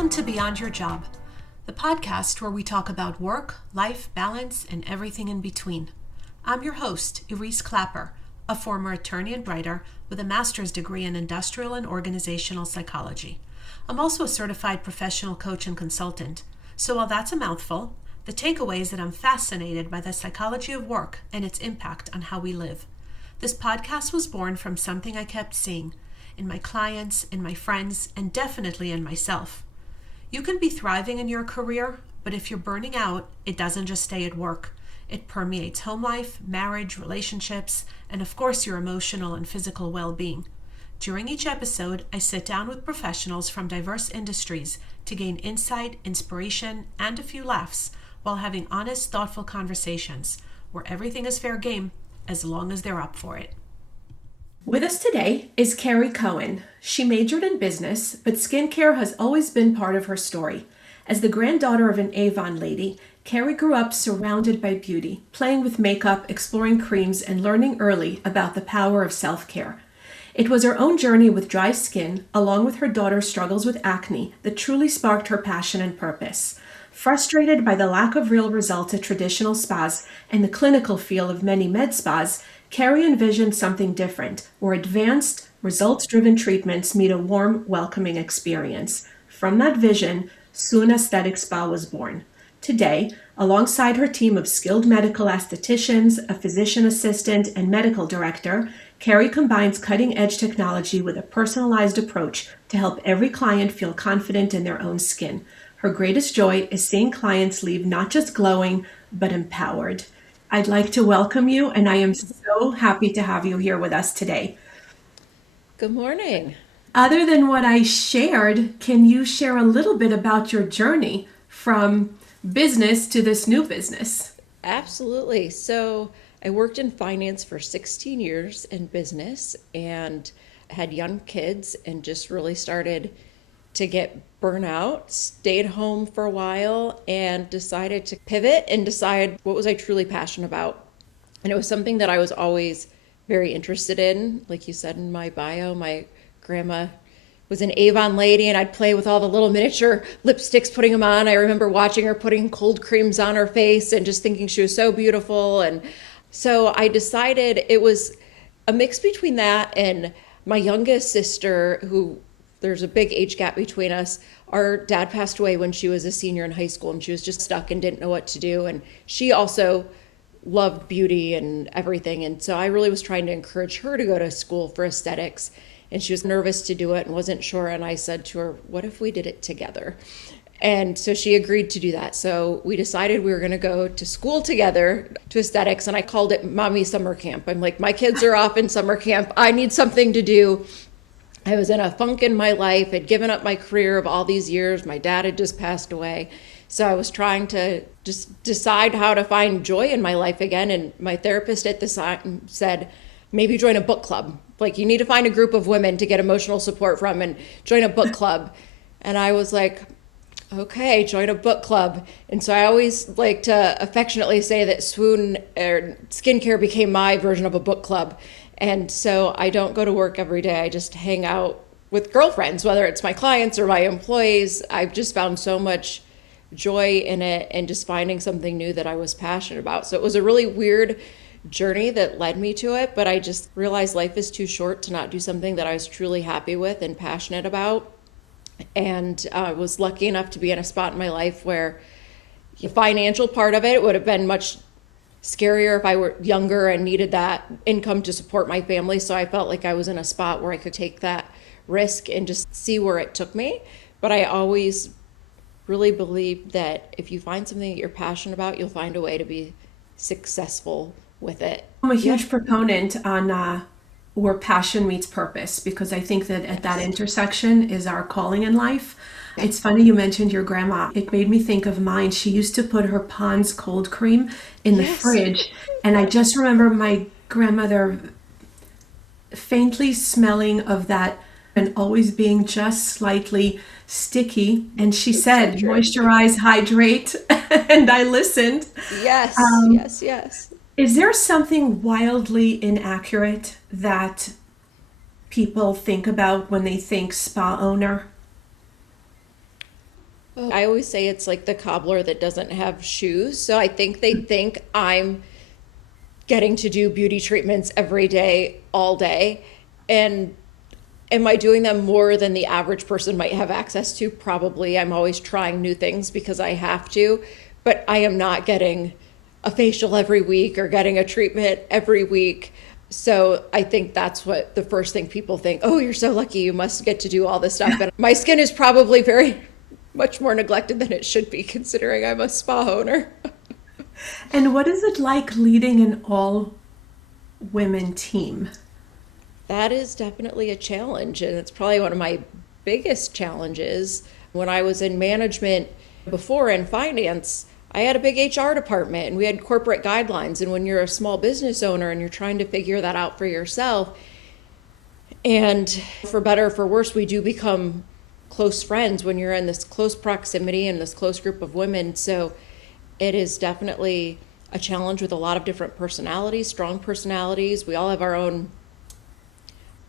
Welcome to Beyond Your Job, the podcast where we talk about work, life, balance, and everything in between. I'm your host, Iris Clapper, a former attorney and writer with a master's degree in industrial and organizational psychology. I'm also a certified professional coach and consultant. So while that's a mouthful, the takeaway is that I'm fascinated by the psychology of work and its impact on how we live. This podcast was born from something I kept seeing in my clients, in my friends, and definitely in myself. You can be thriving in your career, but if you're burning out, it doesn't just stay at work. It permeates home life, marriage, relationships, and of course your emotional and physical well-being. During each episode, I sit down with professionals from diverse industries to gain insight, inspiration, and a few laughs while having honest, thoughtful conversations where everything is fair game as long as they're up for it. With us today is Carrie Cohen. She majored in business, but skincare has always been part of her story. As the granddaughter of an Avon lady, Carrie grew up surrounded by beauty, playing with makeup, exploring creams, and learning early about the power of self-care. It was her own journey with dry skin, along with her daughter's struggles with acne, that truly sparked her passion and purpose. Frustrated by the lack of real results at traditional spas and the clinical feel of many med spas, Carrie envisioned something different, where advanced, results-driven treatments meet a warm, welcoming experience. From that vision, Swoon Aesthetic Spa was born. Today, alongside her team of skilled medical aestheticians, a physician assistant, and medical director, Carrie combines cutting-edge technology with a personalized approach to help every client feel confident in their own skin. Her greatest joy is seeing clients leave not just glowing, but empowered. I'd like to welcome you, and I am so happy to have you here with us today. Good morning. Other than what I shared, can you share a little bit about your journey from business to this new business? Absolutely. So I worked in finance for 16 years in business and had young kids and just really started to get burnout, stayed home for a while and decided to pivot and decide what was I truly passionate about. And it was something that I was always very interested in. Like you said in my bio, my grandma was an Avon lady and I'd play with all the little miniature lipsticks, putting them on. I remember watching her putting cold creams on her face and just thinking she was so beautiful. And so I decided it was a mix between that and my youngest sister, who there's a big age gap between us. Our dad passed away when she was a senior in high school and she was just stuck and didn't know what to do. And she also loved beauty and everything. And so I really was trying to encourage her to go to school for aesthetics. And she was nervous to do it and wasn't sure. And I said to her, what if we did it together? And so she agreed to do that. So we decided we were going to go to school together to aesthetics. And I called it Mommy Summer Camp. I'm like, my kids are off in summer camp. I need something to do. I was in a funk in my life, had given up my career of all these years. My dad had just passed away. So I was trying to just decide how to find joy in my life again. And my therapist at the time said, maybe join a book club. Like, you need to find a group of women to get emotional support from and join a book club. And I was like, okay, join a book club. And so I always like to affectionately say that Swoon or skincare became my version of a book club. And so I don't go to work every day. I just hang out with girlfriends, whether it's my clients or my employees. I've just found so much joy in it and just finding something new that I was passionate about. So it was a really weird journey that led me to it, but I just realized life is too short to not do something that I was truly happy with and passionate about. And I was lucky enough to be in a spot in my life where the financial part of it would have been much scarier if I were younger and needed that income to support my family. So I felt like I was in a spot where I could take that risk and just see where it took me. But I always really believe that if you find something that you're passionate about, you'll find a way to be successful with it. I'm a huge proponent on where passion meets purpose, because I think that at that intersection is our calling in life. It's funny you mentioned your grandma. It made me think of mine. She used to put her Pond's cold cream in the fridge. And I just remember my grandmother faintly smelling of that and always being just slightly sticky. And she said, moisturize, hydrate. And I listened. Yes, yes. Is there something wildly inaccurate that people think about when they think spa owner? I always say it's like the cobbler that doesn't have shoes. So I think they think I'm getting to do beauty treatments every day, all day. And am I doing them more than the average person might have access to? Probably. I'm always trying new things because I have to, but I am not getting a facial every week or getting a treatment every week. So I think that's what the first thing people think. Oh, you're so lucky. You must get to do all this stuff. And my skin is probably very much more neglected than it should be, considering I'm a spa owner. And what is it like leading an all-women team? That is definitely a challenge, and it's probably one of my biggest challenges. When I was in management before in finance, I had a big HR department and we had corporate guidelines. And when you're a small business owner and you're trying to figure that out for yourself, and for better or for worse, we do become close friends when you're in this close proximity and this close group of women. So it is definitely a challenge with a lot of different personalities, strong personalities. We all have our own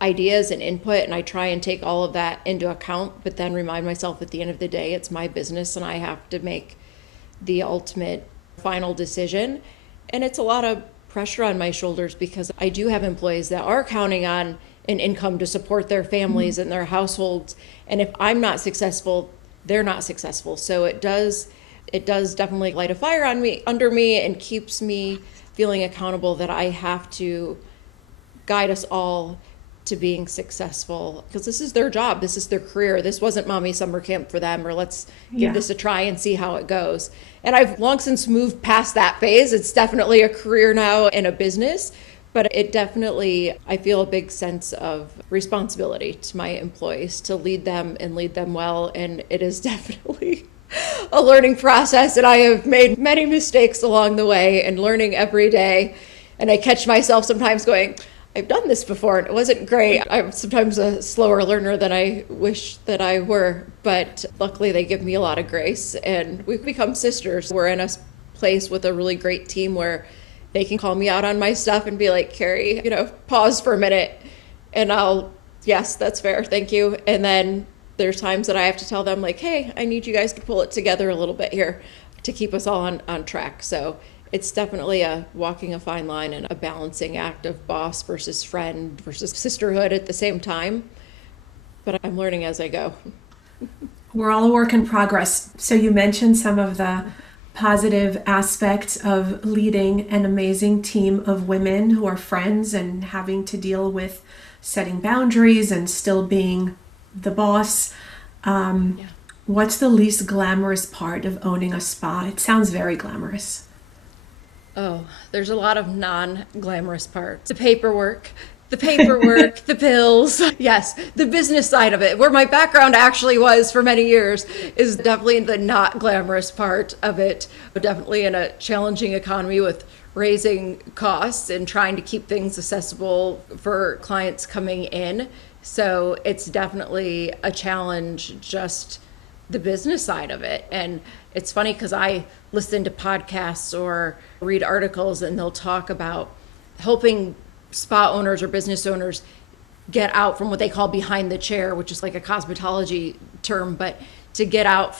ideas and input, and I try and take all of that into account, but then remind myself at the end of the day, it's my business and I have to make the ultimate final decision. And it's a lot of pressure on my shoulders because I do have employees that are counting on an income to support their families and their households. And if I'm not successful, they're not successful. So it does definitely light a fire under me and keeps me feeling accountable that I have to guide us all to being successful, because this is their job, this is their career. This wasn't mommy summer camp for them, or let's give this a try and see how it goes. And I've long since moved past that phase. It's definitely a career now and a business, but it definitely, I feel a big sense of responsibility to my employees to lead them and lead them well. And it is definitely a learning process, and I have made many mistakes along the way and learning every day. And I catch myself sometimes going, I've done this before and it wasn't great. I'm sometimes a slower learner than I wish that I were, but luckily they give me a lot of grace and we've become sisters. We're in a place with a really great team where they can call me out on my stuff and be like, Carrie, pause for a minute, and yes, that's fair, thank you. And then there's times that I have to tell them like, hey, I need you guys to pull it together a little bit here to keep us all on track. So it's definitely walking a fine line and a balancing act of boss versus friend versus sisterhood at the same time. But I'm learning as I go. We're all a work in progress. So you mentioned some of the positive aspects of leading an amazing team of women who are friends and having to deal with setting boundaries and still being the boss. What's the least glamorous part of owning a spa? It sounds very glamorous. Oh, there's a lot of non-glamorous parts. The paperwork, the pills. Yes, the business side of it, where my background actually was for many years, is definitely the not glamorous part of it. But definitely in a challenging economy with raising costs and trying to keep things accessible for clients coming in. So it's definitely a challenge, just the business side of it. And it's funny because I listen to podcasts or read articles and they'll talk about helping spa owners or business owners get out from what they call behind the chair, which is like a cosmetology term, but to get out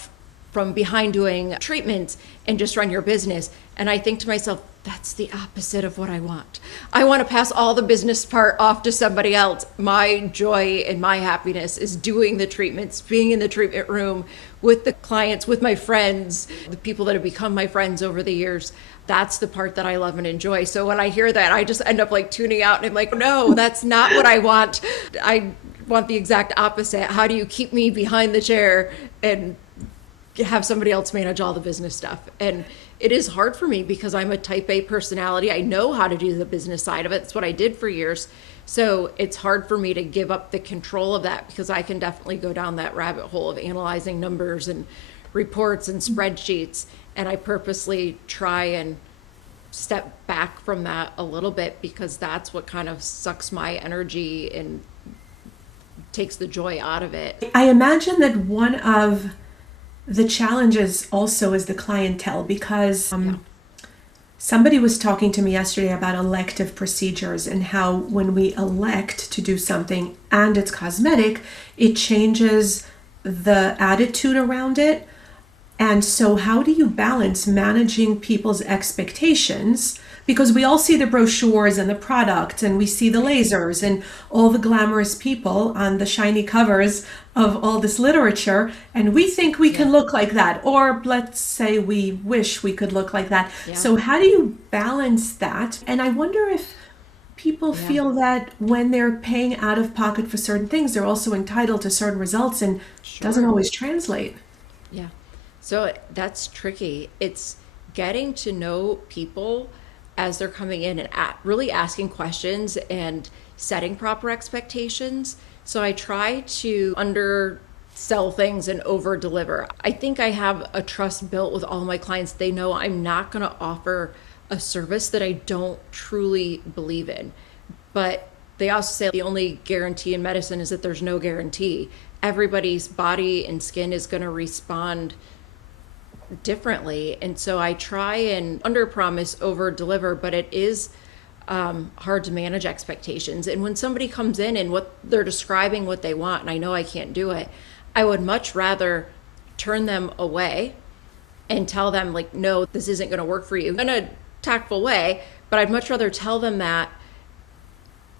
from behind doing treatments and just run your business. And I think to myself, that's the opposite of what I want. I want to pass all the business part off to somebody else. My joy and my happiness is doing the treatments, being in the treatment room with the clients, with my friends, the people that have become my friends over the years. That's the part that I love and enjoy. So when I hear that, I just end up like tuning out and I'm like, no, that's not what I want. I want the exact opposite. How do you keep me behind the chair and have somebody else manage all the business stuff? And it is hard for me because I'm a type A personality. I know how to do the business side of it. It's what I did for years. So it's hard for me to give up the control of that because I can definitely go down that rabbit hole of analyzing numbers and reports and spreadsheets. And I purposely try and step back from that a little bit because that's what kind of sucks my energy and takes the joy out of it. I imagine that one of the challenges also is the clientele because somebody was talking to me yesterday about elective procedures and how when we elect to do something and it's cosmetic, it changes the attitude around it. And so how do you balance managing people's expectations? Because we all see the brochures and the product, and we see the lasers and all the glamorous people on the shiny covers of all this literature, and we think we can look like that, or let's say we wish we could look like that. Yeah. So how do you balance that? And I wonder if people feel that when they're paying out of pocket for certain things, they're also entitled to certain results, and doesn't always translate. Yeah. So that's tricky. It's getting to know people as they're coming in and really asking questions and setting proper expectations. So I try to undersell things and over deliver. I think I have a trust built with all my clients. They know I'm not going to offer a service that I don't truly believe in. But they also say the only guarantee in medicine is that there's no guarantee. Everybody's body and skin is going to respond differently. And so I try and under promise, over deliver, but it is hard to manage expectations. And when somebody comes in and what they're describing what they want, and I know I can't do it, I would much rather turn them away and tell them like, no, this isn't going to work for you in a tactful way. But I'd much rather tell them that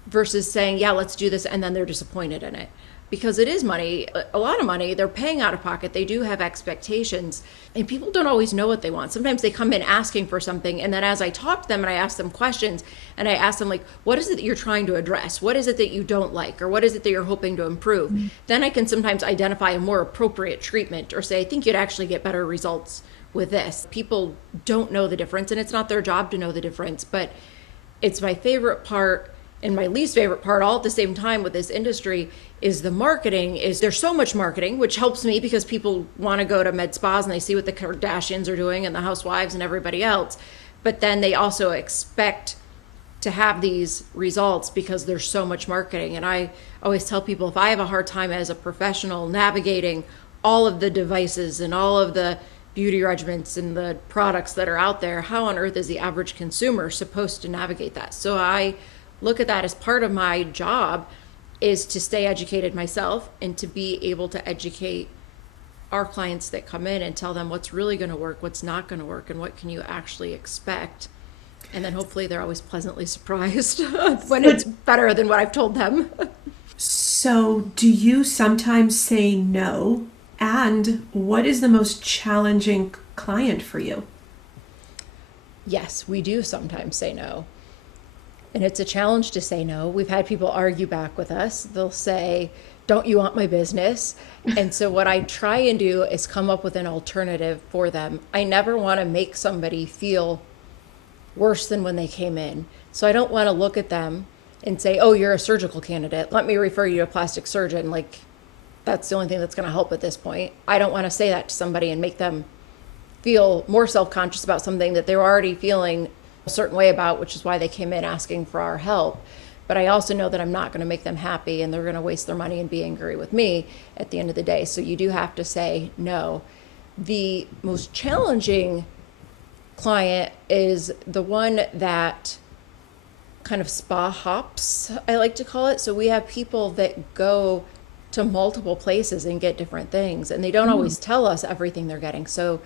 versus saying, yeah, let's do this. And then they're disappointed in it. Because it is money, a lot of money. They're paying out of pocket. They do have expectations, and people don't always know what they want. Sometimes they come in asking for something, and then as I talk to them and I ask them questions, and I ask them like, what is it that you're trying to address? What is it that you don't like? Or what is it that you're hoping to improve? Mm-hmm. Then I can sometimes identify a more appropriate treatment or say, I think you'd actually get better results with this. People don't know the difference, and it's not their job to know the difference, but it's my favorite part and my least favorite part all at the same time with this industry is the marketing. Is there's so much marketing, which helps me because people want to go to med spas and they see what the Kardashians are doing and the housewives and everybody else. But then they also expect to have these results because there's so much marketing. And I always tell people, if I have a hard time as a professional navigating all of the devices and all of the beauty regimens and the products that are out there, how on earth is the average consumer supposed to navigate that? So I look at that as part of my job is to stay educated myself and to be able to educate our clients that come in and tell them what's really going to work, what's not going to work, and what can you actually expect. And then hopefully they're always pleasantly surprised when it's better than what I've told them. So do you sometimes say no? And what is the most challenging client for you? Yes, we do sometimes say no. And it's a challenge to say no. We've had people argue back with us. They'll say, don't you want my business? And so what I try and do is come up with an alternative for them. I never want to make somebody feel worse than when they came in. So I don't want to look at them and say, oh, you're a surgical candidate. Let me refer you to a plastic surgeon. Like, that's the only thing that's going to help at this point. I don't want to say that to somebody and make them feel more self-conscious about something that they're already feeling a certain way about, which is why they came in asking for our help. But I also know that I'm not going to make them happy and they're going to waste their money and be angry with me at the end of the day. So you do have to say no. The most challenging client is the one that kind of spa hops, I like to call it. So we have people that go to multiple places and get different things, and they don't always tell us everything they're getting. So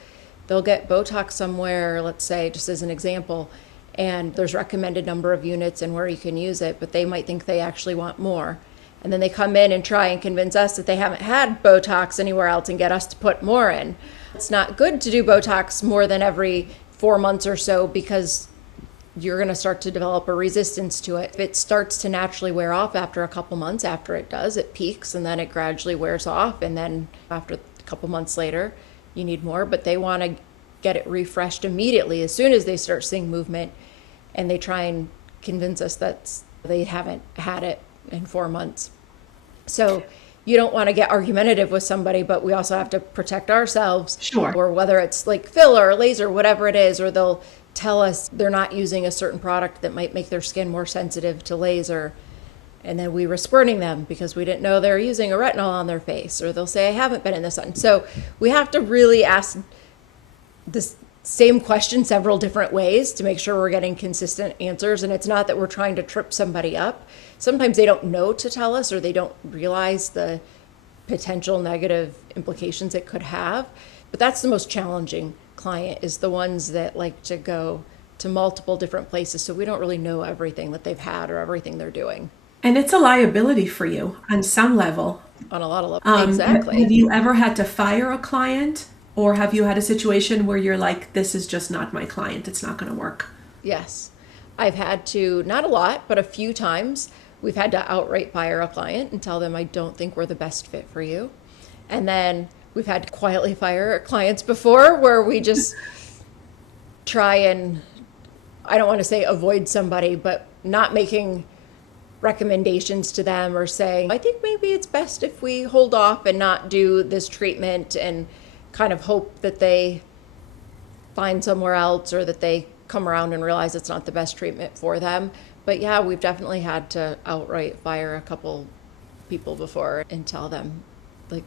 they'll get Botox somewhere, let's say, just as an example, and there's recommended number of units and where you can use it, but they might think they actually want more. And then they come in and try and convince us that they haven't had Botox anywhere else and get us to put more in. It's not good to do Botox more than every 4 months or so because you're going to start to develop a resistance to it. It starts to naturally wear off after a couple months. After it does, it peaks and then it gradually wears off. And then after a couple months later, you need more, but they want to get it refreshed immediately as soon as they start seeing movement. And they try and convince us that they haven't had it in 4 months. So you don't want to get argumentative with somebody, but we also have to protect ourselves. Sure. Or whether it's like filler or laser, whatever it is, or they'll tell us they're not using a certain product that might make their skin more sensitive to laser. And then we were spurning them because we didn't know they were using a retinol on their face, or they'll say, I haven't been in the sun. So we have to really ask this same question several different ways to make sure we're getting consistent answers. And it's not that we're trying to trip somebody up. Sometimes they don't know to tell us, or they don't realize the potential negative implications it could have. But that's the most challenging client, is the ones that like to go to multiple different places. So we don't really know everything that they've had or everything they're doing. And it's a liability for you on some level. On a lot of levels. Exactly. Have you ever had to fire a client, or have you had a situation where you're like, this is just not my client, it's not going to work? Yes. I've had to, not a lot, but a few times, we've had to outright fire a client and tell them, I don't think we're the best fit for you. And then we've had to quietly fire clients before, where we just try and, I don't want to say avoid somebody, but not making recommendations to them or saying, I think maybe it's best if we hold off and not do this treatment, and kind of hope that they find somewhere else, or that they come around and realize it's not the best treatment for them. But yeah, we've definitely had to outright fire a couple people before and tell them, like,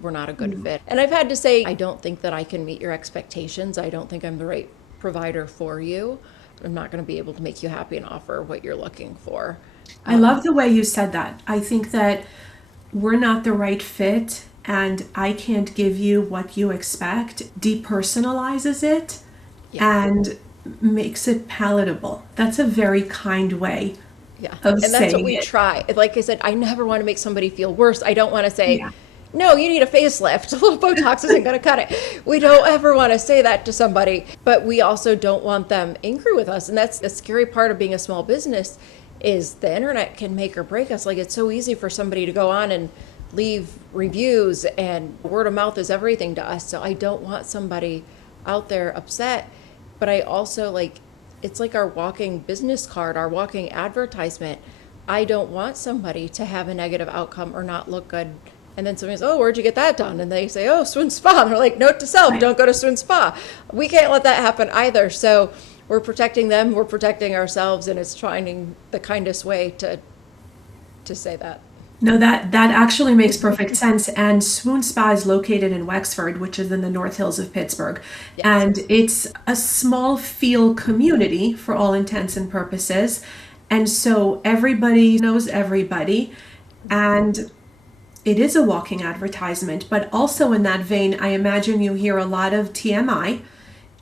we're not a good fit. And I've had to say, I don't think that I can meet your expectations. I don't think I'm the right provider for you. I'm not going to be able to make you happy and offer what you're looking for. I love the way you said that. I think that we're not the right fit, and I can't give you what you expect, depersonalizes it, and makes it palatable. That's a very kind way of saying it. And that's what we try. Like I said, I never want to make somebody feel worse. I don't want to say, no, you need a facelift. A little Botox isn't going to cut it. We don't ever want to say that to somebody, but we also don't want them angry with us. And that's the scary part of being a small business, is the internet can make or break us. Like, it's so easy for somebody to go on and leave reviews, and word of mouth is everything to us. So I don't want somebody out there upset, but I also, like, it's like our walking business card, our walking advertisement. I don't want somebody to have a negative outcome or not look good. And then somebody says, oh, where'd you get that done? And they say, oh, Swoon Spa. And they're like, note to self, don't go to Swoon Spa. We can't let that happen either. So we're protecting them, we're protecting ourselves, and it's trying the kindest way to say that. No, that actually makes perfect sense. And Swoon Spa is located in Wexford, which is in the North Hills of Pittsburgh. Yes. And it's a small feel community for all intents and purposes. And so everybody knows everybody. And it is a walking advertisement. But also in that vein, I imagine you hear a lot of TMI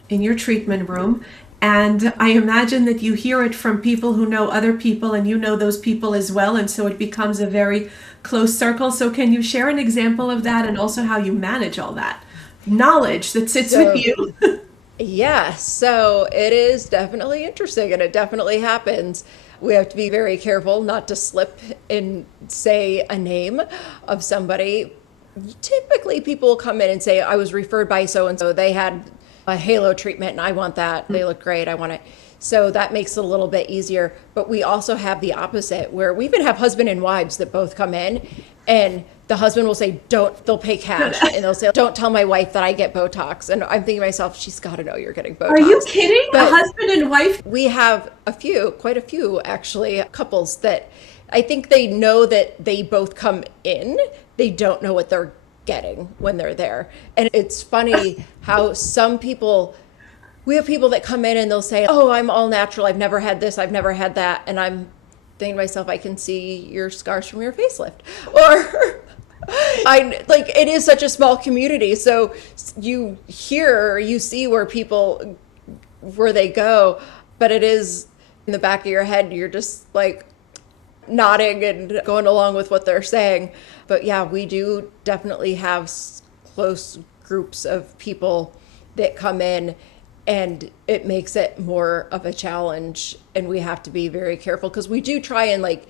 in your treatment room. And I imagine that you hear it from people who know other people, and you know those people as well. And so it becomes a very close circle. So can you share an example of that, and also how you manage all that knowledge that sits with you? Yeah, so it is definitely interesting, and it definitely happens. We have to be very careful not to slip and say a name of somebody. Typically people come in and say, I was referred by so-and-so. They had a halo treatment and I want that. They look great. I want it. So that makes it a little bit easier. But we also have the opposite, where we even have husband and wives that both come in, and the husband will say, they'll pay cash, and they'll say, don't tell my wife that I get Botox. And I'm thinking to myself, she's got to know you're getting Botox. Are you kidding? But a husband and wife? We have quite a few actually, couples that I think they know that they both come in. They don't know what they're getting when they're there. And it's funny how we have people that come in and they'll say, oh, I'm all natural, I've never had this, I've never had that. And I'm thinking to myself, I can see your scars from your facelift. Or it is such a small community. So you see where they go, but it is in the back of your head, you're just like nodding and going along with what they're saying. But yeah, we do definitely have close groups of people that come in, and it makes it more of a challenge. And we have to be very careful, because we do try and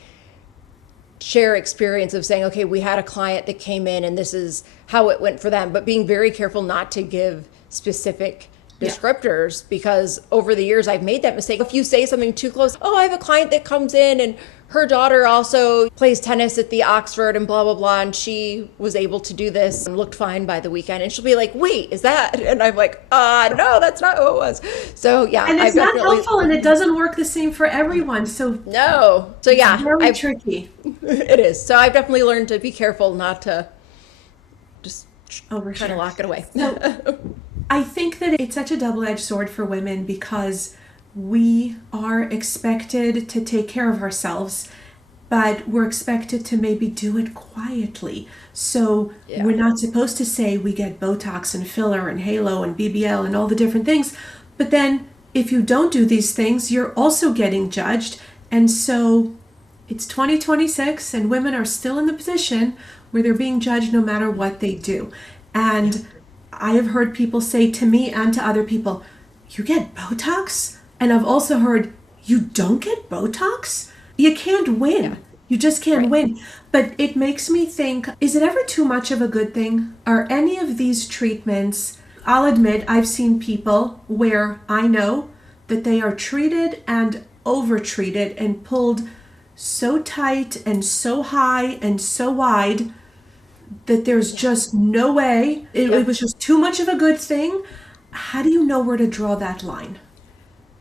share experience of saying, okay, we had a client that came in and this is how it went for them, but being very careful not to give specific descriptors, because over the years I've made that mistake. If you say something too close, oh, I have a client that comes in and her daughter also plays tennis at the Oxford and blah, blah, blah, and she was able to do this and looked fine by the weekend. And she'll be like, wait, is that? And I'm like, no, that's not who it was. So yeah. And it's not helpful, and it doesn't work the same for everyone. So no. So yeah. It's very tricky. It is. So I've definitely learned to be careful not to just overshare. Try to lock it away. So, I think that it's such a double-edged sword for women, because we are expected to take care of ourselves, but we're expected to maybe do it quietly. So we're not supposed to say we get Botox and filler and halo and BBL and all the different things. But then if you don't do these things, you're also getting judged. And so it's 2026 and women are still in the position where they're being judged no matter what they do. And I have heard people say to me and to other people, you get Botox? And I've also heard, you don't get Botox? You can't win. Yeah. You just can't win. But it makes me think, is it ever too much of a good thing? Are any of these treatments, I'll admit, I've seen people where I know that they are treated and over-treated and pulled so tight and so high and so wide that there's just no way. It was just too much of a good thing. How do you know where to draw that line?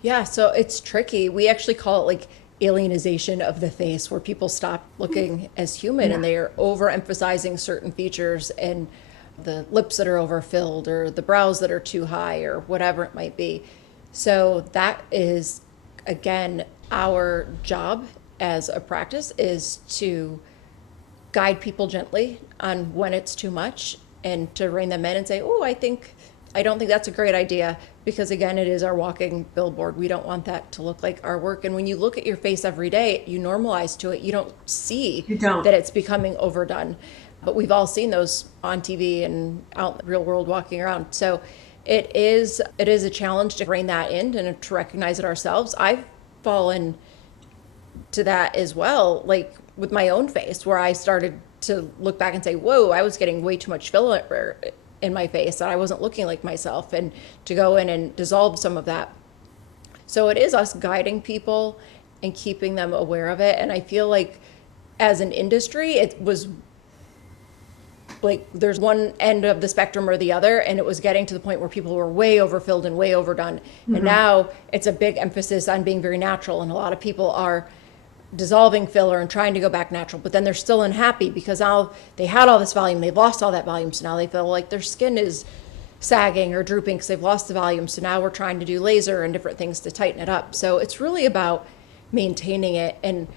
Yeah, so it's tricky. We actually call it like alienization of the face, where people stop looking as human and they are overemphasizing certain features, and the lips that are overfilled or the brows that are too high or whatever it might be. So that is, again, our job as a practice is to guide people gently on when it's too much and to rein them in and say, oh, I don't think that's a great idea, because again, it is our walking billboard. We don't want that to look like our work. And when you look at your face every day, you normalize to it. You don't see that it's becoming overdone. But we've all seen those on TV and out in the real world walking around. So it is a challenge to rein that in and to recognize it ourselves. I've fallen to that as well, like with my own face, where I started to look back and say, whoa, I was getting way too much filler in my face, that I wasn't looking like myself, and to go in and dissolve some of that. So it is us guiding people and keeping them aware of it. And I feel like as an industry, it was like there's one end of the spectrum or the other, and it was getting to the point where people were way overfilled and way overdone. And now it's a big emphasis on being very natural, and a lot of people are dissolving filler and trying to go back natural, but then they're still unhappy because now they had all this volume, they've lost all that volume, so now they feel like their skin is sagging or drooping because they've lost the volume. So now we're trying to do laser and different things to tighten it up. So it's really about maintaining it. And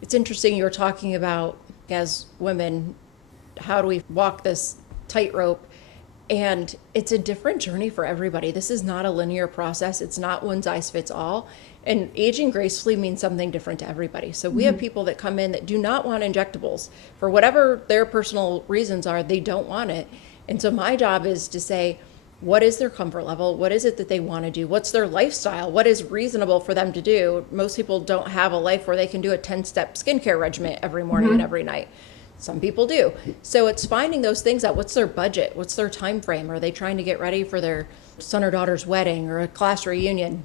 it's interesting, you were talking about, as women, how do we walk this tightrope? And it's a different journey for everybody. This is not a linear process. It's not one size fits all. And aging gracefully means something different to everybody. So we have people that come in that do not want injectables. For whatever their personal reasons are, they don't want it. And so my job is to say, what is their comfort level? What is it that they want to do? What's their lifestyle? What is reasonable for them to do? Most people don't have a life where they can do a 10-step skincare regimen every morning and every night. Some people do. So it's finding those things out. What's their budget? What's their time frame? Are they trying to get ready for their son or daughter's wedding or a class reunion?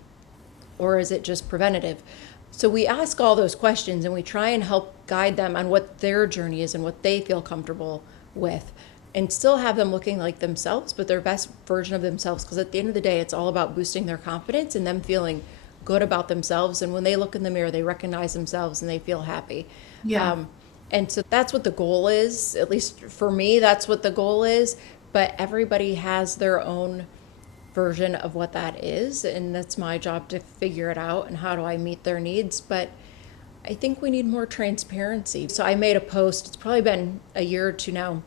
Or is it just preventative? So we ask all those questions and we try and help guide them on what their journey is and what they feel comfortable with, and still have them looking like themselves, but their best version of themselves. Because at the end of the day, it's all about boosting their confidence and them feeling good about themselves. And when they look in the mirror, they recognize themselves and they feel happy. Yeah. And so that's what the goal is. At least for me, that's what the goal is. But everybody has their own version of what that is, and that's my job to figure it out and how do I meet their needs. But I think we need more transparency. So I made a post, it's probably been a year or two now,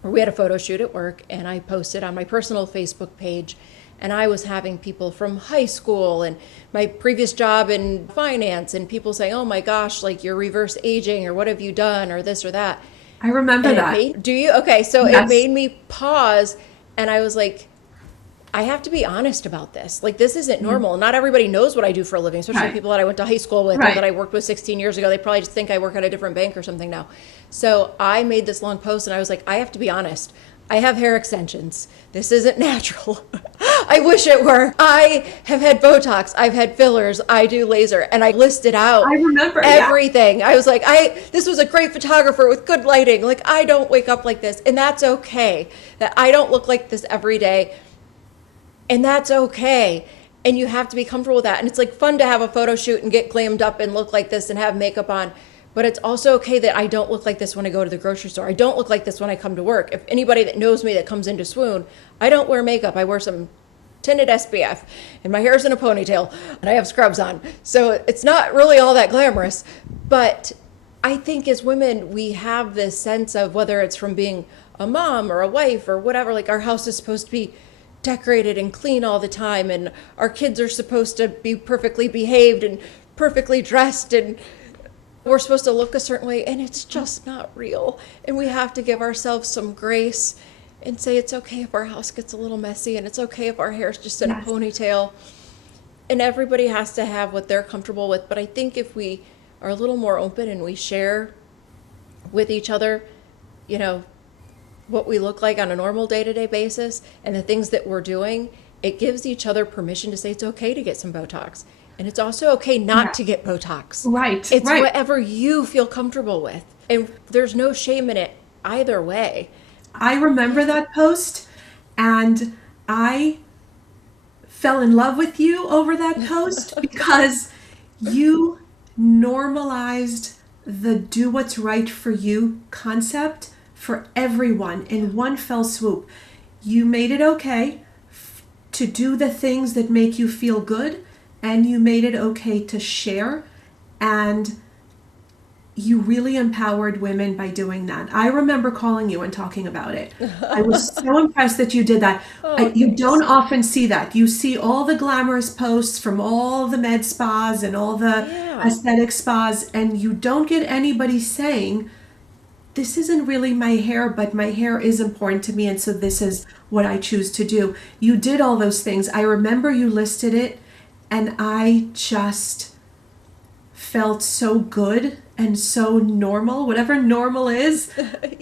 where we had a photo shoot at work, and I posted on my personal Facebook page, and I was having people from high school and my previous job in finance, and people saying, oh my gosh, like you're reverse aging, or what have you done, or this or that. I remember that. Do you? Okay, so Yes. It made me pause, and I was like, I have to be honest about this. Like, this isn't normal. Not everybody knows what I do for a living, especially people that I went to high school with or that I worked with 16 years ago. They probably just think I work at a different bank or something now. So I made this long post and I was like, I have to be honest. I have hair extensions. This isn't natural. I wish it were. I have had Botox. I've had fillers. I do laser. And I listed out everything. Yeah. I was like, this was a great photographer with good lighting. Like, I don't wake up like this. And that's okay. That I don't look like this every day. And that's okay. And you have to be comfortable with that. And it's like fun to have a photo shoot and get glammed up and look like this and have makeup on. But it's also okay that I don't look like this when I go to the grocery store. I don't look like this when I come to work. If anybody that knows me that comes into Swoon, I don't wear makeup. I wear some tinted SPF and my hair's in a ponytail and I have scrubs on. So it's not really all that glamorous. But I think as women, we have this sense of, whether it's from being a mom or a wife or whatever, like our house is supposed to be decorated and clean all the time, and our kids are supposed to be perfectly behaved and perfectly dressed, and we're supposed to look a certain way, and it's just not real. And we have to give ourselves some grace and say it's okay if our house gets a little messy, and it's okay if our hair's just in a ponytail. And everybody has to have what they're comfortable with. But I think if we are a little more open and we share with each other, you know, what we look like on a normal day-to-day basis and the things that we're doing, it gives each other permission to say it's okay to get some Botox. And it's also okay not to get Botox. Right. It's whatever you feel comfortable with. And there's no shame in it either way. I remember that post, and I fell in love with you over that post because you normalized the do what's right for you concept for everyone in one fell swoop. You made it okay to do the things that make you feel good, and you made it okay to share, and you really empowered women by doing that. I remember calling you and talking about it. I was so impressed that you did that. You don't often see that. You see all the glamorous posts from all the med spas and all the aesthetic spas, and you don't get anybody saying, this isn't really my hair, but my hair is important to me, and so this is what I choose to do. You did all those things. I remember you listed it, and I just felt so good and so normal, whatever normal is,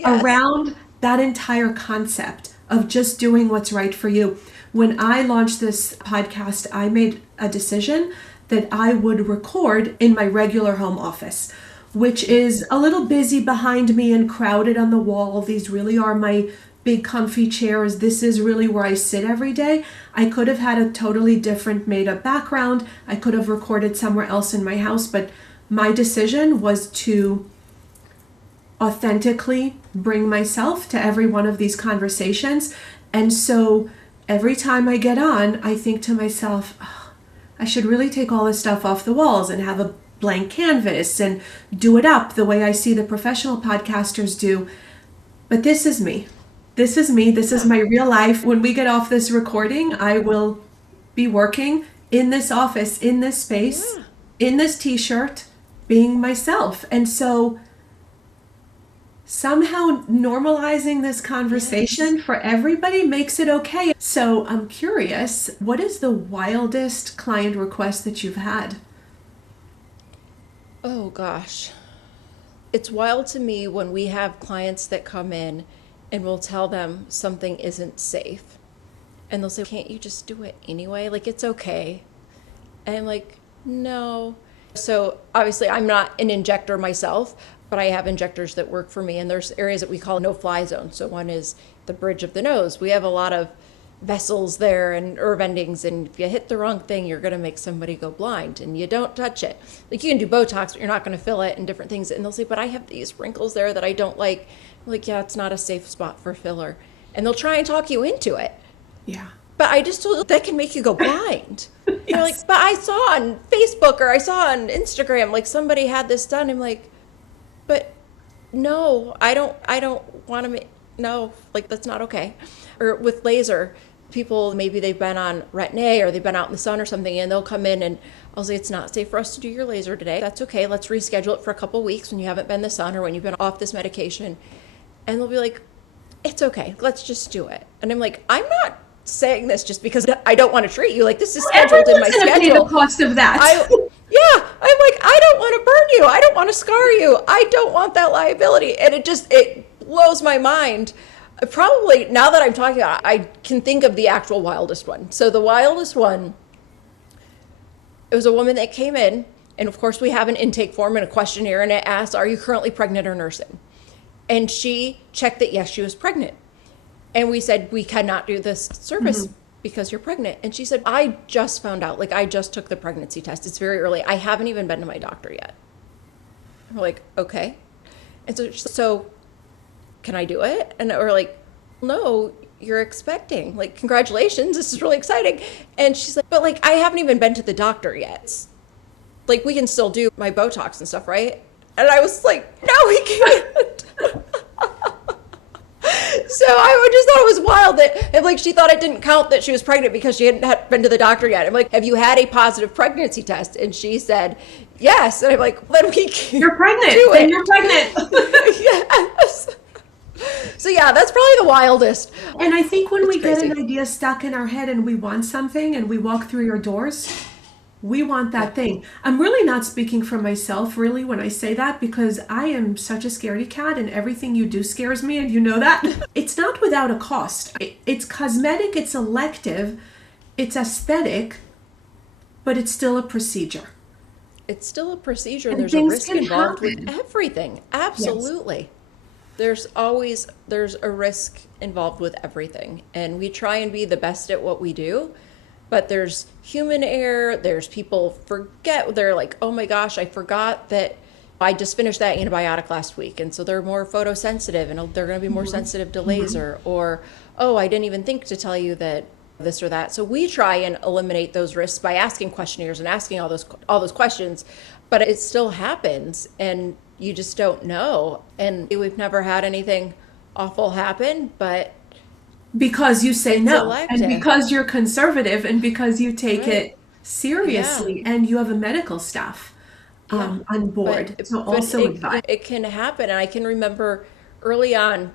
around that entire concept of just doing what's right for you. When I launched this podcast, I made a decision that I would record in my regular home office, which is a little busy behind me and crowded on the wall. These really are my big comfy chairs. This is really where I sit every day. I could have had a totally different made up background. I could have recorded somewhere else in my house, but my decision was to authentically bring myself to every one of these conversations. And so every time I get on, I think to myself, oh, I should really take all this stuff off the walls and have a blank canvas and do it up the way I see the professional podcasters do. But this is me. This is me. This is my real life. When we get off this recording, I will be working in this office, in this space, in this t-shirt, being myself. And so somehow normalizing this conversation for everybody makes it okay. So I'm curious, what is the wildest client request that you've had? Oh gosh. It's wild to me when we have clients that come in and we'll tell them something isn't safe. And they'll say, can't you just do it anyway? Like, it's okay. And I'm like, no. So obviously I'm not an injector myself, but I have injectors that work for me. And there's areas that we call no-fly zones. So one is the bridge of the nose. We have a lot of vessels there and nerve endings, and if you hit the wrong thing, you're going to make somebody go blind, and you don't touch it. Like, you can do Botox, but you're not going to fill it and different things. And they'll say, but I have these wrinkles there that I don't like. I'm like, yeah, it's not a safe spot for filler. And they'll try and talk you into it. Yeah. But I just told you that can make you go blind. Yes. They're like, but I saw on Facebook or I saw on Instagram, like, somebody had this done. I'm like, but no, I don't want to make, no, like, that's not okay. Or with laser, people, maybe they've been on Retin-A or they've been out in the sun or something, and they'll come in and I'll say, it's not safe for us to do your laser today. That's okay. Let's reschedule it for a couple of weeks when you haven't been in the sun or when you've been off this medication. And they'll be like, it's okay. Let's just do it. And I'm like, I'm not saying this just because I don't want to treat you. Like, this is scheduled in my schedule. Pay the cost of that. I'm like, I don't want to burn you. I don't want to scar you. I don't want that liability. And it blows my mind. Probably, now that I'm talking about it, I can think of the actual wildest one. So the wildest one, it was a woman that came in, and of course we have an intake form and a questionnaire, and it asks, are you currently pregnant or nursing? And she checked that yes, she was pregnant. And we said, we cannot do this service because you're pregnant. And she said, I just found out, like, I just took the pregnancy test. It's very early. I haven't even been to my doctor yet. We're like, okay. And so can I do it? And we're like, no, you're expecting. Like, congratulations, this is really exciting. And she's like, but, like, I haven't even been to the doctor yet. Like, we can still do my Botox and stuff, right? And I was like, no, he can't. So I just thought it was wild that, like, she thought it didn't count that she was pregnant because she hadn't been to the doctor yet. I'm like, have you had a positive pregnancy test? And she said, yes. And I'm like, then we can't. You're pregnant. Do Then it. you're pregnant. Yes. So yeah, that's probably the wildest. And I think when we crazy. get an idea stuck in our head and we want something and we walk through your doors, we want that thing. I'm really not speaking for myself, really, when I say that, because I am such a scaredy cat and everything you do scares me, and you know that. It's not without a cost. It's cosmetic, it's elective, it's aesthetic, but it's still a procedure. It's still a procedure, and And there's a things risk can involved happen. with everything. Absolutely. There's a risk involved with everything. And we try and be the best at what we do, but there's human error. There's people forget. They're like, oh my gosh, I forgot that I just finished that antibiotic last week. And so they're more photosensitive and they're going to be more sensitive to laser. Or, oh, I didn't even think to tell you that this or that. So we try and eliminate those risks by asking questionnaires and asking all those questions, but it still happens and you just don't know. And we've never had anything awful happen, but Because you say no, elective. and because you're conservative, and because you take Right. it seriously, and you have a medical staff on board to also advise. it can happen. And I can remember early on,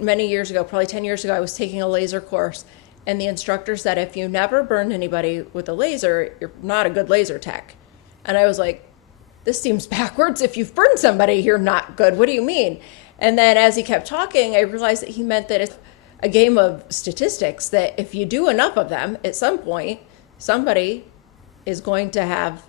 many years ago, probably 10 years ago, I was taking a laser course, and the instructor said, if you never burned anybody with a laser, you're not a good laser tech. And I was like, this seems backwards. If you've burned somebody, you're not good. What do you mean? And then as he kept talking, I realized that he meant that it's a game of statistics, that if you do enough of them, at some point, somebody is going to have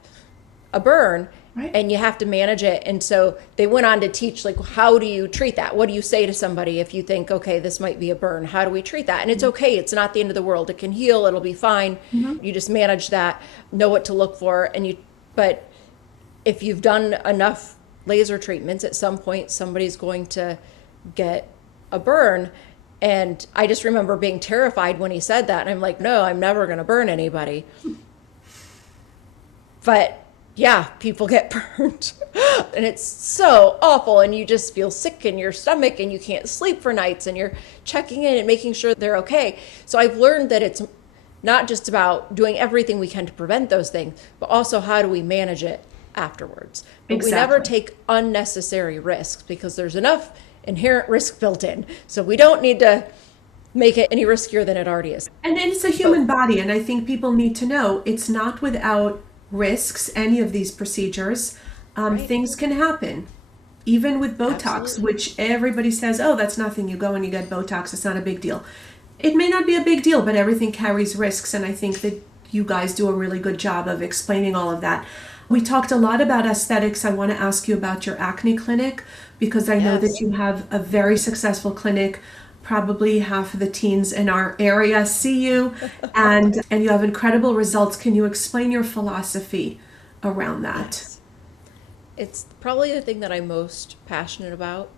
a burn. Right. And you have to manage it. And so they went on to teach, like, how do you treat that? What do you say to somebody if you think, okay, this might be a burn? How do we treat that? And it's okay. It's not the end of the world. It can heal. It'll be fine. You just manage that, know what to look for. But if you've done enough laser treatments, at some point, somebody's going to get a burn. And I just remember being terrified when he said that. And I'm like, no, I'm never going to burn anybody. But yeah, people get burned and it's so awful, and you just feel sick in your stomach and you can't sleep for nights, and you're checking in and making sure they're okay. So I've learned that it's not just about doing everything we can to prevent those things, but also how do we manage it afterwards. But we never take unnecessary risks because there's enough inherent risk built in. So we don't need to make it any riskier than it already is. And it's a human body, and I think people need to know it's not without risks, any of these procedures. Things can happen. Even with Botox, Absolutely. which everybody says, oh, that's nothing. You go and you get Botox. It's not a big deal. It may not be a big deal, but everything carries risks. And I think that you guys do a really good job of explaining all of that. We talked a lot about aesthetics. I want to ask you about your acne clinic, because I know that you have a very successful clinic. Probably half of the teens in our area see you, and you have incredible results. Can you explain your philosophy around that? It's probably the thing that I'm most passionate about,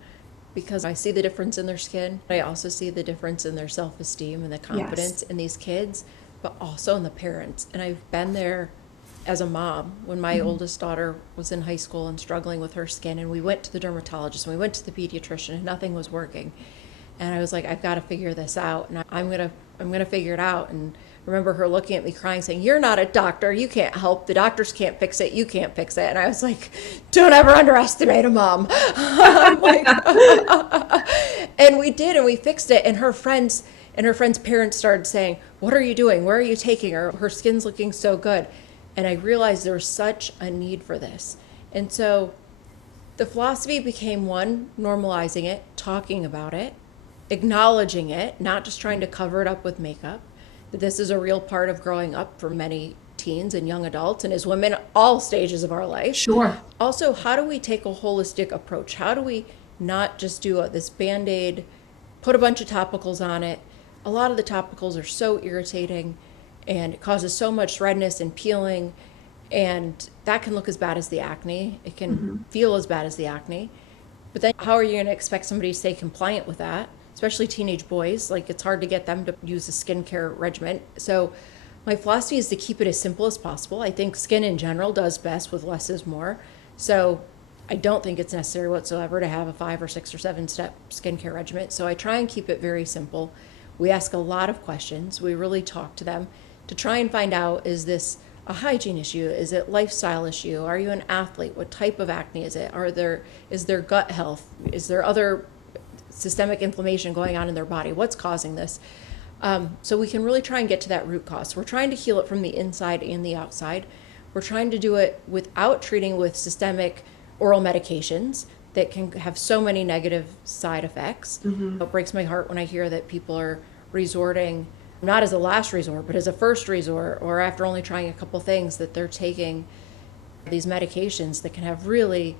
because I see the difference in their skin. I also see the difference in their self-esteem and the confidence in these kids, but also in the parents. And I've been there as a mom when my oldest daughter was in high school and struggling with her skin, and we went to the dermatologist and we went to the pediatrician and nothing was working. And I was like, I've got to figure this out, and I'm gonna figure it out. And I remember her looking at me crying, saying, "You're not a doctor. You can't help. The doctors can't fix it. You can't fix it." And I was like, "Don't ever underestimate a mom." I'm like, and we did, and we fixed it. And her friends parents started saying, "What are you doing? Where are you taking her? Her skin's looking so good." And I realized there was such a need for this. And so the philosophy became, one, normalizing it, talking about it, acknowledging it, not just trying to cover it up with makeup, that this is a real part of growing up for many teens and young adults, and as women, all stages of our life. Sure. Also, how do we take a holistic approach? How do we not just do this Band-Aid, put a bunch of topicals on it? A lot of the topicals are so irritating, and it causes so much redness and peeling, and that can look as bad as the acne. It can feel as bad as the acne. But then how are you going to expect somebody to stay compliant with that? Especially teenage boys. Like, it's hard to get them to use a skincare regimen. So my philosophy is to keep it as simple as possible. I think skin in general does best with less is more. So I don't think it's necessary whatsoever to have a 5 or 6 or 7 step skincare regimen. So I try and keep it very simple. We ask a lot of questions. We really talk to them to try and find out, is this a hygiene issue? Is it lifestyle issue? Are you an athlete? What type of acne is it? Is there gut health? Is there other systemic inflammation going on in their body? What's causing this? So we can really try and get to that root cause. We're trying to heal it from the inside and the outside. We're trying to do it without treating with systemic oral medications that can have so many negative side effects. It breaks my heart when I hear that people are resorting, not as a last resort, but as a first resort, or after only trying a couple things, that they're taking these medications that can have really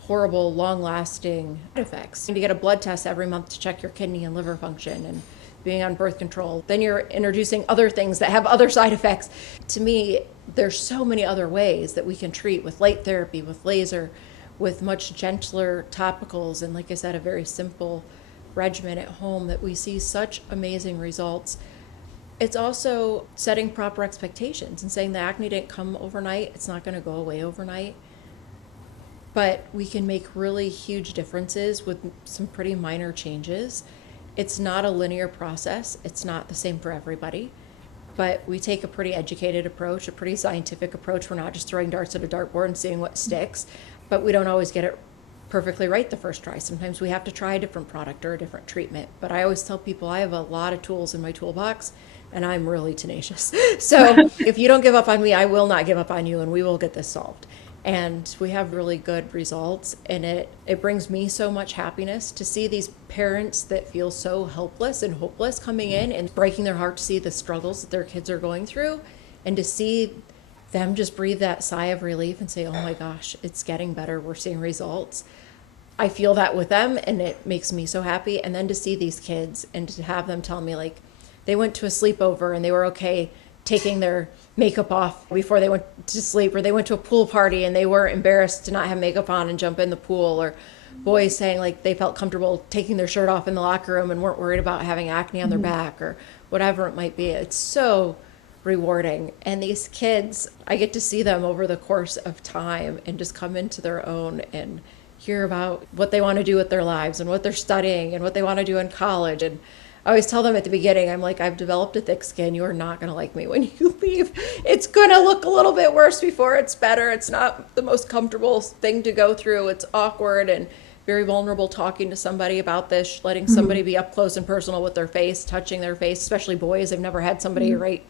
horrible, long-lasting effects. And to get a blood test every month to check your kidney and liver function, and being on birth control, then you're introducing other things that have other side effects. To me, there's so many other ways that we can treat with light therapy, with laser, with much gentler topicals, and like I said, a very simple regimen at home, that we see such amazing results. It's also setting proper expectations and saying the acne didn't come overnight. It's not going to go away overnight. But we can make really huge differences with some pretty minor changes. It's not a linear process. It's not the same for everybody. But we take a pretty educated approach, a pretty scientific approach. We're not just throwing darts at a dartboard and seeing what sticks. But we don't always get it perfectly right the first try. Sometimes we have to try a different product or a different treatment. But I always tell people I have a lot of tools in my toolbox, and I'm really tenacious. So if you don't give up on me, I will not give up on you, and we will get this solved. And we have really good results, and it brings me so much happiness to see these parents that feel so helpless and hopeless coming in and breaking their heart to see the struggles that their kids are going through, and to see them just breathe that sigh of relief and say, oh my gosh, it's getting better, we're seeing results. I feel that with them, and it makes me so happy. And then to see these kids and to have them tell me, like, they went to a sleepover and they were okay taking their makeup off before they went to sleep, or they went to a pool party and they weren't embarrassed to not have makeup on and jump in the pool, or boys saying like they felt comfortable taking their shirt off in the locker room and weren't worried about having acne on their back, or whatever it might be. It's so rewarding. And these kids, I get to see them over the course of time and just come into their own and hear about what they want to do with their lives and what they're studying and what they want to do in college. And I always tell them at the beginning, I'm like, I've developed a thick skin. You are not going to like me when you leave. It's going to look a little bit worse before it's better. It's not the most comfortable thing to go through. It's awkward and very vulnerable talking to somebody about this, letting somebody be up close and personal with their face, touching their face, especially boys. I've never had somebody right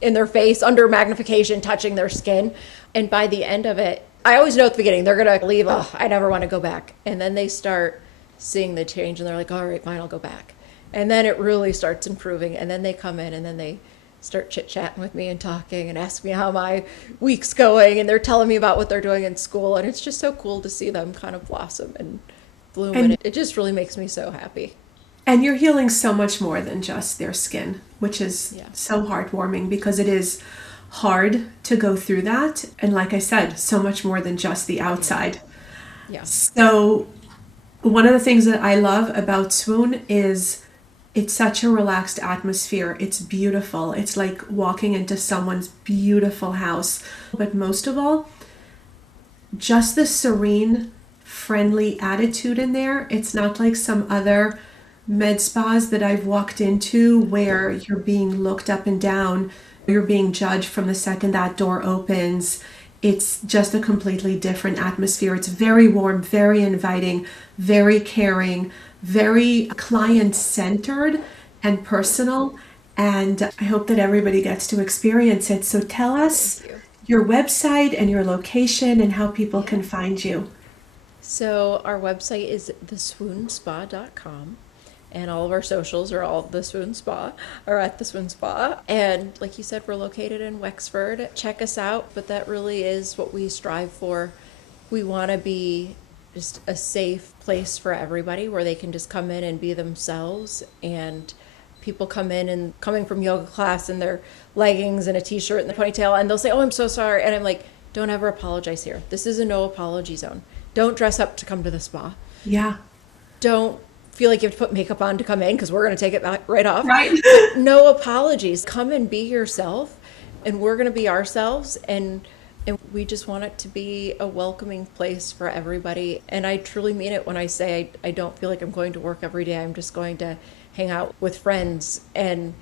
in their face under magnification touching their skin. And by the end of it, I always know at the beginning, they're going to leave. Oh, I never want to go back. And then they start seeing the change and they're like, all right, fine, I'll go back. And then it really starts improving. And then they come in and then they start chit-chatting with me and talking and ask me how my week's going. And they're telling me about what they're doing in school. And it's just so cool to see them kind of blossom and bloom. And it just really makes me so happy. And you're healing so much more than just their skin, which is so heartwarming, because it is hard to go through that. And like I said, so much more than just the outside. Yeah. So one of the things that I love about Swoon is it's such a relaxed atmosphere. It's beautiful. It's like walking into someone's beautiful house. But most of all, just the serene, friendly attitude in there. It's not like some other med spas that I've walked into where you're being looked up and down. You're being judged from the second that door opens. It's just a completely different atmosphere. It's very warm, very inviting, very caring, very client-centered and personal. And I hope that everybody gets to experience it. So tell us your website and your location and how people can find you. So our website is theswoonspa.com. And all of our socials are all the Swoon Spa, or at the Swoon Spa. And like you said, we're located in Wexford. Check us out, but that really is what we strive for. We want to be just a safe place for everybody where they can just come in and be themselves. And people come in and coming from yoga class in their leggings and a t-shirt and the ponytail, and they'll say, oh, I'm so sorry. And I'm like, don't ever apologize here. This is a no apology zone. Don't dress up to come to the spa. Yeah. Don't feel like you have to put makeup on to come in because we're going to take it right off. Right. No apologies. Come and be yourself, and we're going to be ourselves. And And we just want it to be a welcoming place for everybody. And I truly mean it when I say I don't feel like I'm going to work every day. I'm just going to hang out with friends. And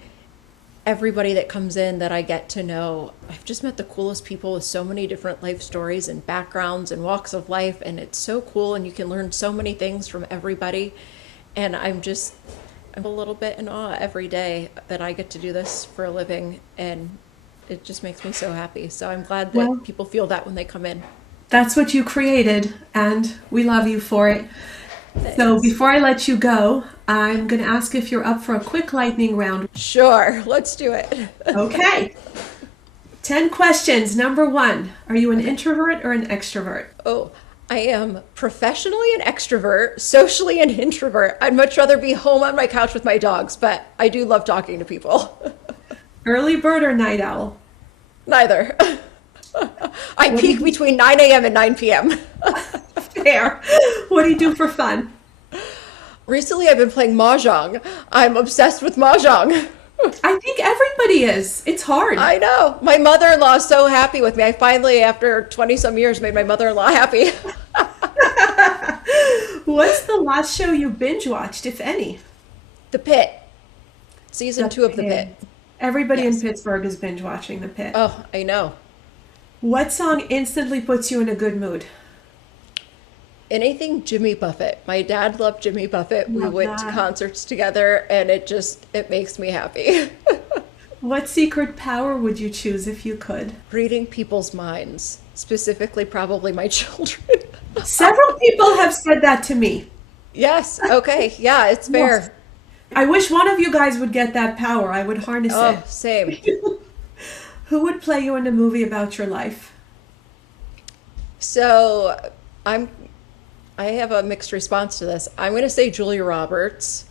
everybody that comes in that I get to know, I've just met the coolest people with so many different life stories and backgrounds and walks of life. And it's so cool. And you can learn so many things from everybody. And I'm a little bit in awe every day that I get to do this for a living. And it just makes me so happy. So I'm glad that people feel that when they come in. That's what you created, and we love you for it. Thanks. So before I let you go, I'm going to ask if you're up for a quick lightning round. Sure, let's do it. Okay. 10 questions. Number 1, are you an introvert or an extrovert? Oh, I am professionally an extrovert, socially an introvert. I'd much rather be home on my couch with my dogs, but I do love talking to people. Early bird or night owl? Neither. I peak between 9 a.m. and 9 p.m. Fair. What do you do for fun? Recently, I've been playing Mahjong. I'm obsessed with Mahjong. I think everybody is. It's hard. I know. My mother-in-law is so happy with me. I finally, after 20-some years, made my mother-in-law happy. What's the last show you binge watched, if any? The Pit. Season 2 of The Pit. Everybody in Pittsburgh is binge watching The Pit. Oh, I know. What song instantly puts you in a good mood? Anything Jimmy Buffett. My dad loved Jimmy Buffett. We went to concerts together, and it makes me happy. What secret power would you choose if you could? Reading people's minds, specifically probably my children. Several people have said that to me. Yes. Okay. Yeah, it's fair. Yes. I wish one of you guys would get that power. I would harness it. Oh, same. Who would play you in a movie about your life? So I have a mixed response to this. I'm going to say Julia Roberts.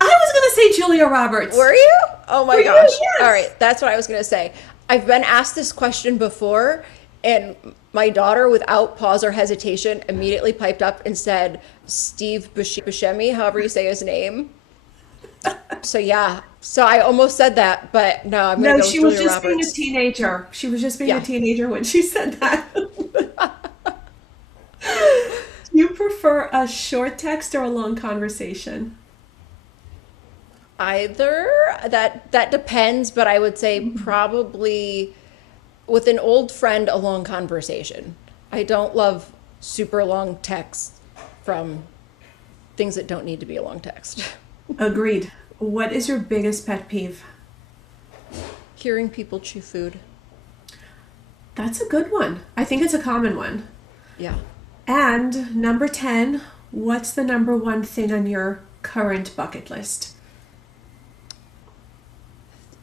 I was going to say Julia Roberts. Were you? Oh my Were gosh. you? Yes. All right. That's what I was going to say. I've been asked this question before, and my daughter, without pause or hesitation, immediately piped up and said, Steve Buscemi, however you say his name. So yeah. So I almost said that, but no, I'm going to go with Julia Roberts. No, she was just being a teenager. She was just being a teenager when she said that. Do you prefer a short text or a long conversation? Either. That depends, but I would say probably with an old friend, a long conversation. I don't love super long texts from things that don't need to be a long text. Agreed. What is your biggest pet peeve? Hearing people chew food. That's a good one. I think it's a common one. Yeah. And number 10, what's the number one thing on your current bucket list?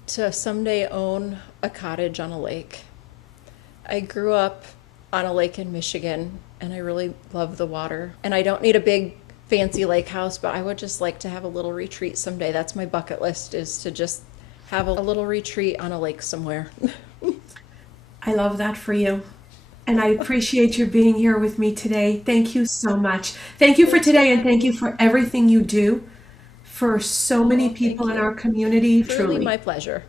To someday own a cottage on a lake. I grew up on a lake in Michigan, and I really love the water. And I don't need a big fancy lake house, but I would just like to have a little retreat someday. That's my bucket list, is to just have a little retreat on a lake somewhere. I love that for you. And I appreciate you being here with me today. Thank you so much. Thank you for today, and thank you for everything you do for so many people in our community. Truly my pleasure.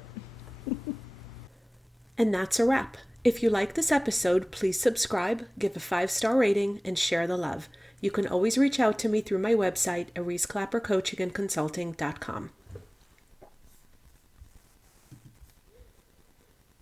And that's a wrap. If you like this episode, please subscribe, give a 5-star rating, and share the love. You can always reach out to me through my website, ariseclappercoachingandconsulting.com.